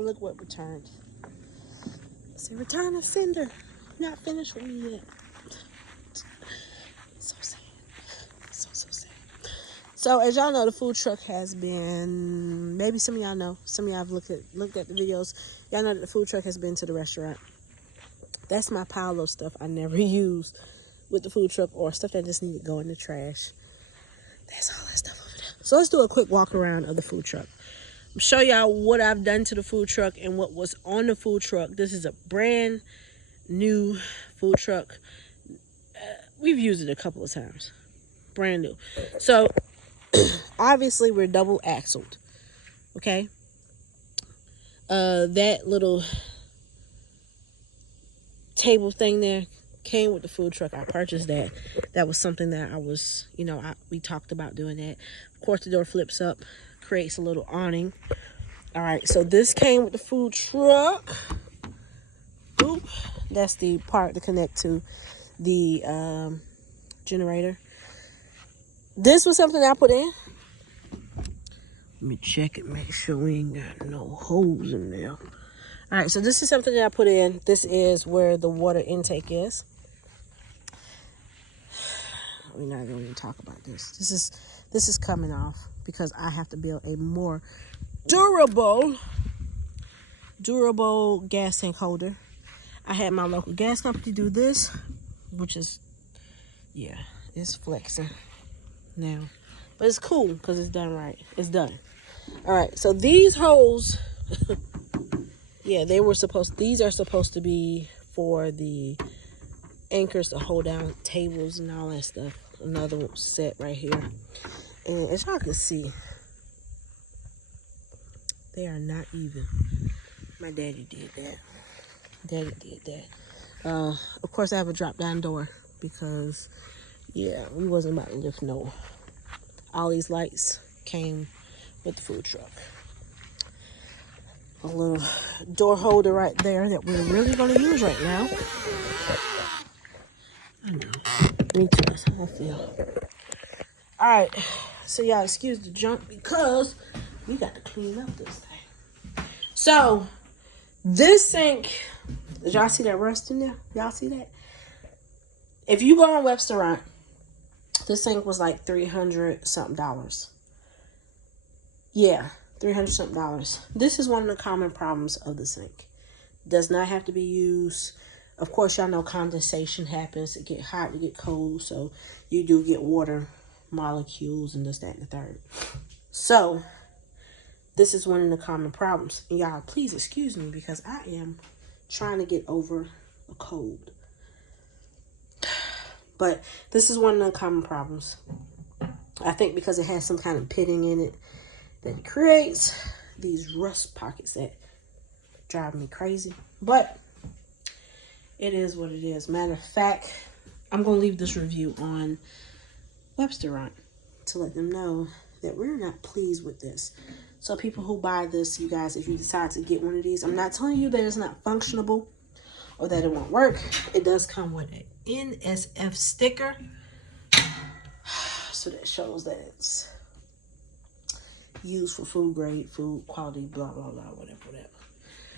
y'all, look what returned. It's a return of sender. Not finished with me yet. So sad. So sad. So as y'all know, the food truck has been, maybe some of y'all know, some of y'all have looked at the videos. Y'all know that the food truck has been to the restaurant. That's my pile of stuff I never use with the food truck, or stuff that just need to go in the trash. That's all that stuff over there. So let's do a quick walk around of the food truck. I'm show y'all what I've done to the food truck and what was on the food truck. This is a brand new food truck. We've used it a couple of times. Brand new. So obviously we're double axled. Okay. That little table thing there came with the food truck. I purchased that. That was something that I was, we talked about doing that. Of course, the door flips up, creates a little awning. All right, so this came with the food truck. Oop, that's the part to connect to the generator. This was something I put in. Let me check it, make sure we ain't got no holes in there. All right, so this is something that I put in. This is where the water intake is. We're not going to even talk about this. This is coming off because I have to build a more durable gas tank holder. I had my local gas company do this, which is, yeah, it's flexing now. But it's cool because it's done right. It's done. All right, so these holes, yeah, these are supposed to be for the anchors to hold down tables and all that stuff. Another set right here. And as y'all can see, they are not even. My daddy did that. Of course, I have a drop down door because, yeah, we wasn't about to lift no. All these lights came with the food truck. A little door holder right there that we're really going to use right now. I know. Me too. That's how I feel. All right. So y'all excuse the junk because we got to clean up this thing. So this sink, did y'all see that rust in there? Y'all see that? If you go on Websterant, this sink was like $300 something. Yeah, $300 something. This is one of the common problems of the sink. Does not have to be used. Of course, y'all know condensation happens. It get hot, it get cold, so you do get water molecules and this, that, and the third. So this is one of the common problems. And y'all, please excuse me because I am trying to get over a cold. But this is one of the common problems. I think because it has some kind of pitting in it that it creates these rust pockets that drive me crazy. But it is what it is. Matter of fact, I'm going to leave this review on Websterant to let them know that we're not pleased with this. So people who buy this, you guys, if you decide to get one of these, I'm not telling you that it's not functionable or that it won't work. It does come with an NSF sticker. So that shows that it's used for food grade, food quality, blah, blah, blah, whatever.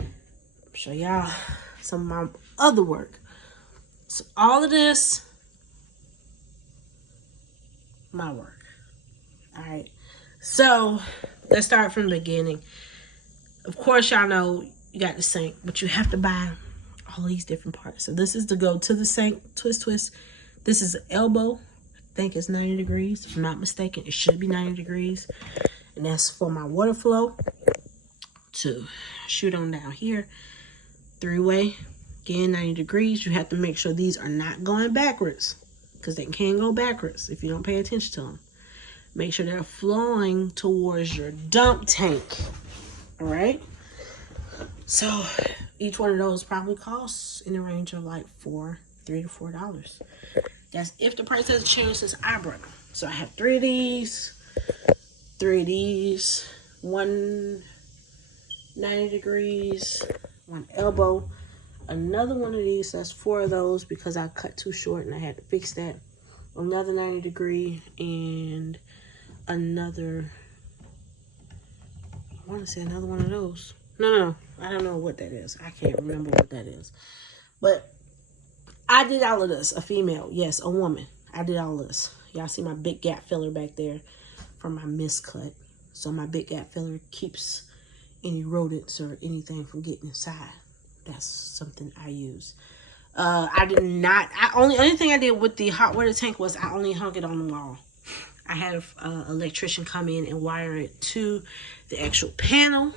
I'll show y'all some of my other work. So all of this, my work. All right. So let's start from the beginning. Of course, y'all know you got the sink, but you have to buy all these different parts. So this is to go to the sink, twist. This is an elbow. I think it's 90 degrees. If I'm not mistaken, it should be 90 degrees. And that's for my water flow to shoot on down here. 3-way, again, 90 degrees. You have to make sure these are not going backwards because they can go backwards if you don't pay attention to them. Make sure they're flowing towards your dump tank. All right. So each one of those probably costs in the range of like $3 to $4. That's if the price hasn't changed since I brought them. So I have 3 of these, one 90 degrees, one elbow, another one of these. That's 4 of those because I cut too short and I had to fix that. Another 90 degree and another, I want to say another one of those. No. I don't know what that is. I can't remember what that is. But I did all of this. A female. Yes, a woman. I did all of this. Y'all see my big gap filler back there from my miscut. So my big gap filler keeps any rodents or anything from getting inside. That's something I use. I did not. Only thing I did with the hot water tank was I only hung it on the wall. I had an electrician come in and wire it to the actual panel,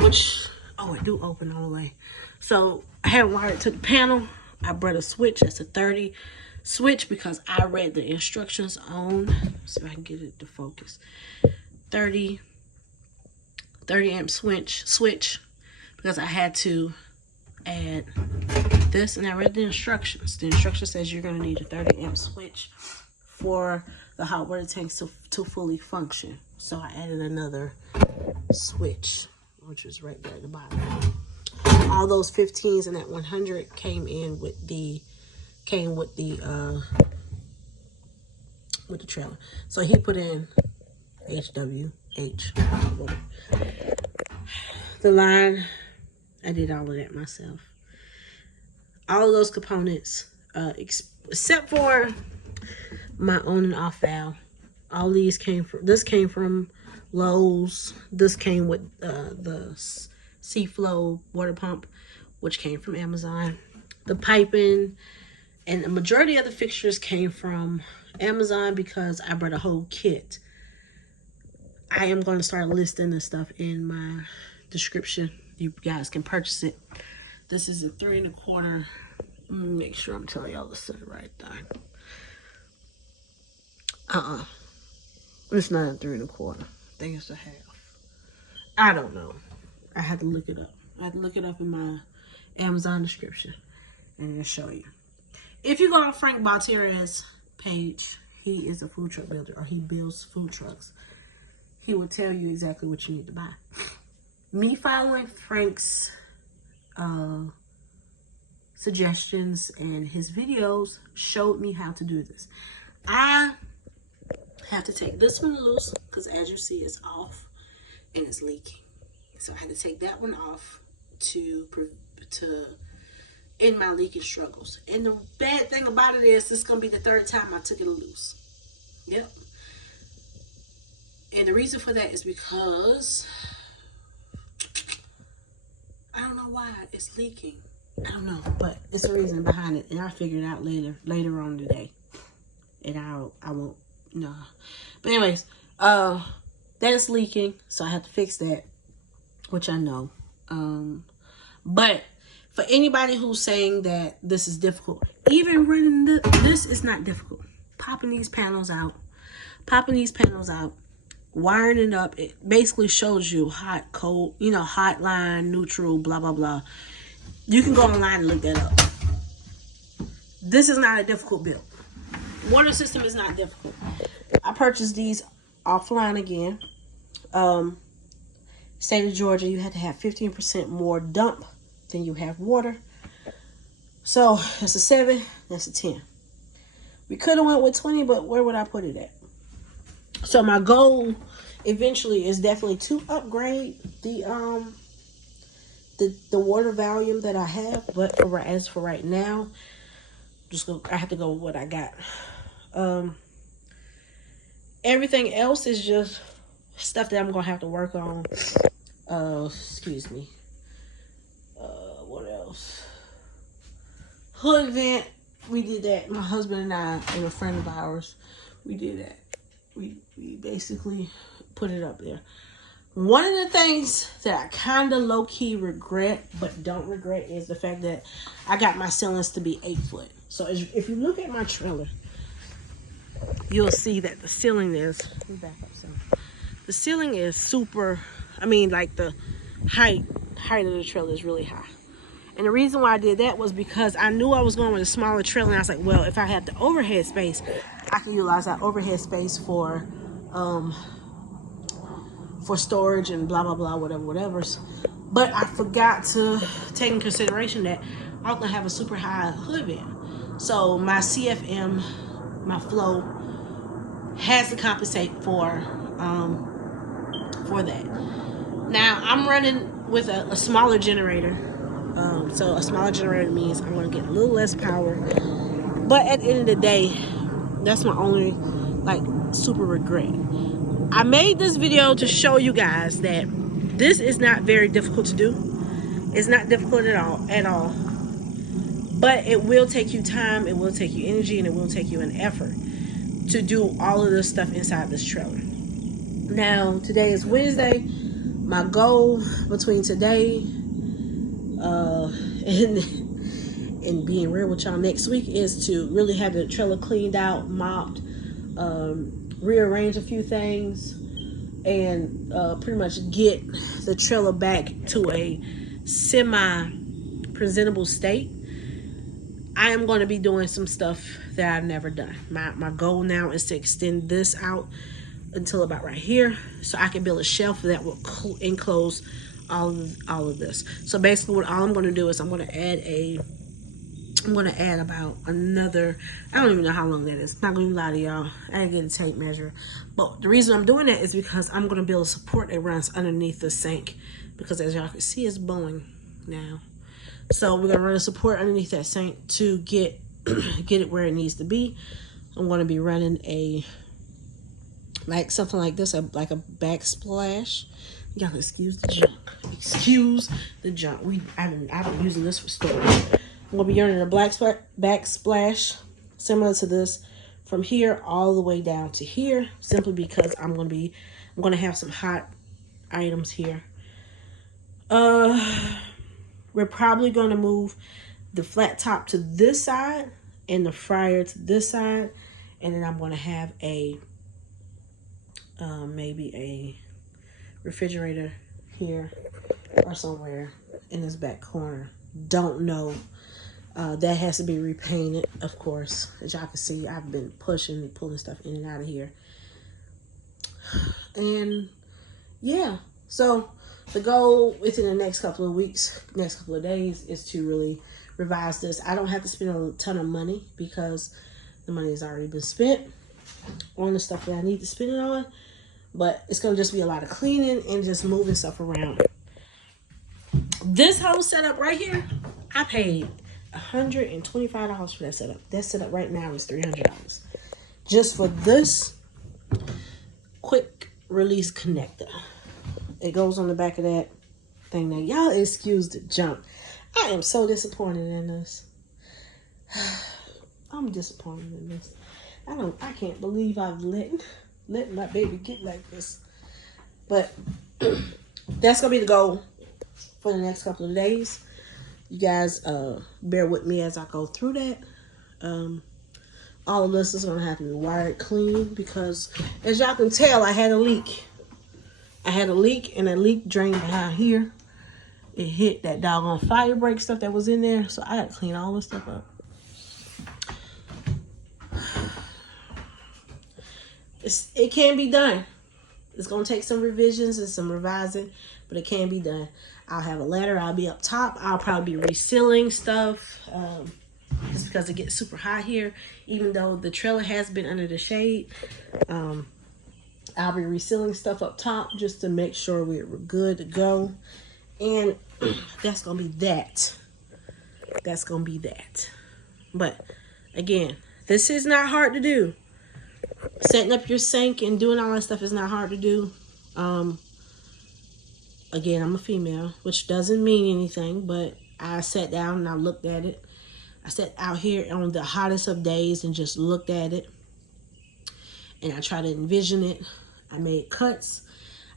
which it do open all the way. So I had wired to the panel. I brought a switch. That's a 30 switch because I read the instructions on. Let's see if I can get it to focus. 30 amp switch because I had to add this, and I read the instructions. The instruction says you're going to need a 30 amp switch for the hot water tanks to fully function. So I added another switch, which is right there at the bottom. All those 15s and that 100 came with the trailer. So he put in HWH. The line, I did all of that myself. All of those components, except for my on and off valve. All these came from Lowe's. This came with the Seaflow water pump, which came from Amazon. The piping and the majority of the fixtures came from Amazon because I brought a whole kit. I am going to start listing this stuff in my description. You guys can purchase it. This is a 3 1/4. Make sure I'm telling y'all the right thing. It's not a 3 1/4. I think it's a half. I don't know. I had to look it up. I had to look it up in my Amazon description and it'll show you. If you go on Frank Baltier's page, he is a food truck builder, or he builds food trucks. He will tell you exactly what you need to buy. Me following Frank's suggestions and his videos showed me how to do this. I have to take this one loose because, as you see, it's off and it's leaking. So I had to take that one off to end my leaking struggles. And the bad thing about it is this is going to be the 3rd time I took it loose. Yep. And the reason for that is because I don't know why it's leaking. I don't know, but it's a reason behind it, and I'll figure it out later on today. And I won't no. But anyways, that is leaking, so I have to fix that, which I know. But for anybody who's saying that this is difficult, even running this is not difficult. Popping these panels out, wiring it up, it basically shows you hot, cold, hot line, neutral, blah, blah, blah. You can go online and look that up. This is not a difficult build. Water system is not difficult. I purchased these offline again. State of Georgia, you had to have 15% more dump than you have water. So that's a 7, that's a 10. We could have went with 20, but where would I put it at? So my goal eventually is definitely to upgrade the water volume that I have, but as for right now, I have to go with what I got. Everything else is just stuff that I'm gonna have to work on. Excuse me. What else? Hood vent. We did that. My husband and I and a friend of ours, we did that. We basically put it up there. One of the things that I kind of low-key regret, but don't regret, is the fact that I got my ceilings to be 8 foot. So if you look at my trailer, you'll see that the ceiling is, let me back up some. The ceiling is super, like the height of the trailer is really high. And the reason why I did that was because I knew I was going with a smaller trailer, and I was like, well, if I have the overhead space, I can utilize that overhead space for storage and blah, blah, blah, whatever. But I forgot to take in consideration that I was going to have a super high hood vent. So my CFM, my flow, has to compensate for that. Now I'm running with a smaller generator. So a smaller generator means I'm going to get a little less power. But at the end of the day, that's my only like super regret. I made this video to show you guys that this is not very difficult to do. It's not difficult at all. But it will take you time, it will take you energy, and it will take you an effort to do all of this stuff inside this trailer. Now, today is Wednesday. My goal between today and being real with y'all next week is to really have the trailer cleaned out, mopped, rearrange a few things, and pretty much get the trailer back to a semi-presentable state. I am going to be doing some stuff that I've never done. My goal now is to extend this out until about right here, so I can build a shelf that will enclose all of this. So basically, what all I'm going to do is I'm going to add about another, I don't even know how long that is. Not going to lie to y'all. I didn't get a tape measure. But the reason I'm doing that is because I'm going to build a support that runs underneath the sink. Because as y'all can see, it's blowing now. So we're going to run a support underneath that sink to get it where it needs to be. I'm going to be running something like this, like a backsplash. Y'all excuse the junk. Excuse the junk. I've been using this for storage. I'm going to be running a backsplash similar to this from here all the way down to here, simply because I'm going to have some hot items here. We're probably going to move the flat top to this side and the fryer to this side, and then I'm going to have maybe a refrigerator here or somewhere in this back corner. Don't know. That has to be repainted, of course. As y'all can see, I've been pulling stuff in and out of here. And yeah, so the goal within the next couple of weeks, next couple of days, is to really revise this. I don't have to spend a ton of money because the money has already been spent on the stuff that I need to spend it on. But it's going to just be a lot of cleaning and just moving stuff around. This whole setup right here, I paid $125 for that setup. That setup right now is $300. Just for this quick release connector. It goes on the back of that thing. Now, y'all excuse the junk. I am so disappointed in this. I'm disappointed in this. I can't believe I've let my baby get like this. But that's gonna be the goal for the next couple of days. You guys bear with me as I go through that. All of this is gonna have to be wired clean because, as y'all can tell, I had a leak. And that leak drained behind here. It hit that doggone fire break stuff that was in there, so I had to clean all this stuff up. It can be done. It's going to take some revisions and some revising, but it can be done. I'll have a ladder. I'll be up top. I'll probably be resealing stuff just because it gets super hot here. Even though the trailer has been under the shade, I'll be resealing stuff up top just to make sure we're good to go. And that's going to be that. That's going to be that. But again, this is not hard to do. Setting up your sink and doing all that stuff is not hard to do. Again, I'm a female, which doesn't mean anything, but I sat down and I looked at it. I sat out here on the hottest of days and just looked at it. And I tried to envision it. I made cuts.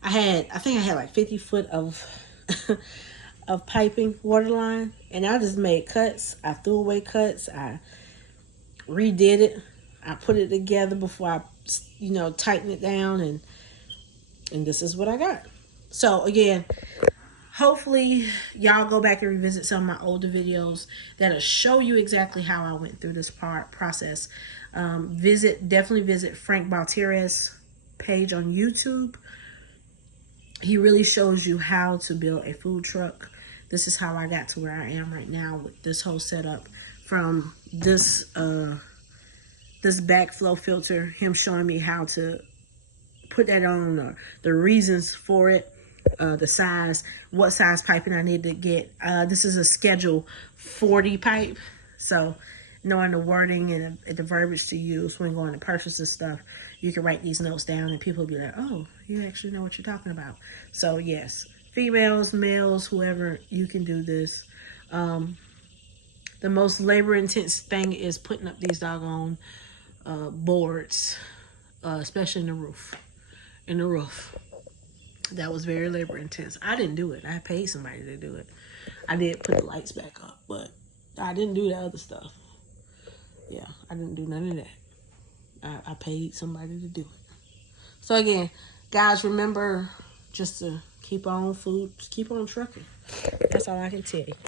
I think I had like 50 foot of of piping, water line, and I just made cuts. I threw away cuts. I redid it. I put it together before I, tighten it down, and this is what I got. So again, hopefully y'all go back and revisit some of my older videos that'll show you exactly how I went through this process. Definitely visit Frank Baltier's page on YouTube. He really shows you how to build a food truck. This is how I got to where I am right now with this whole setup, from this backflow filter, him showing me how to put that on, or the reasons for it, the size, what size piping I need to get. This is a schedule 40 pipe. So knowing the wording and the verbiage to use when going to purchase this stuff, you can write these notes down and people will be like, oh, you actually know what you're talking about. So yes, females, males, whoever, you can do this. The most labor intense thing is putting up these doggone boards, especially in the roof. That was very labor intense. I didn't do it. I paid somebody to do it. I did put the lights back up, but I didn't do the other stuff. Yeah, I didn't do none of that. I paid somebody to do it. So again, guys, remember just to keep on food, keep on trucking. That's all I can tell you.